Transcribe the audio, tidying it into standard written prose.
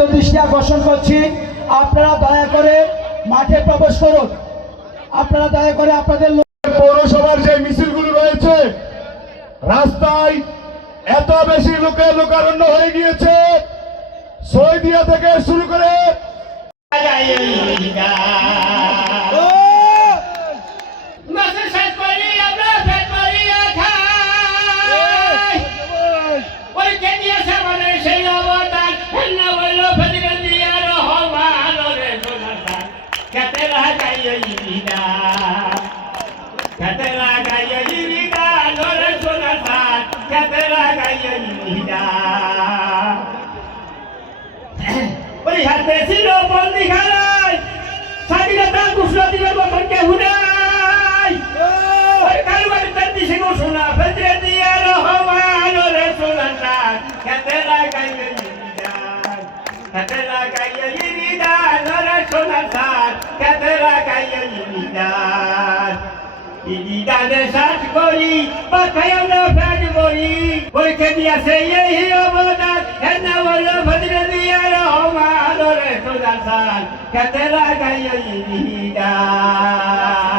বিন্দু দৃষ্টি আকর্ষণ করছি, আপনারা দয়া করে মাঠে প্রবেশ করুন। আপনারা দয়া করে আপনাদের পৌরসভার যে মিছিলগুলো রয়েছে, রাস্তায় এত বেশি লোকের লোকারণ্য হয়ে গিয়েছে, সৌদিয়া থেকে শুরু করে স্বাধীনতা ঘোষণা দিবে বছর কেউ নাই কালবাড়ি তান্তি সে ঘোষণা ফেতরে দিয়ে রহমান রে সোনার খেতে লাগাইয়ে খেতে লাগাইয়ে ইরিদান রে সোনার খেতে লাগাইয়ে ইরিদানের সাথ করি পাখায় আমরা ফ্যাট করি পরীক্ষা দিয়েছে এই অবদান হেনা বলল ফেতরে দিয়ে রহমান রে সোনার খেতে লাগাইয়ে ইরিদান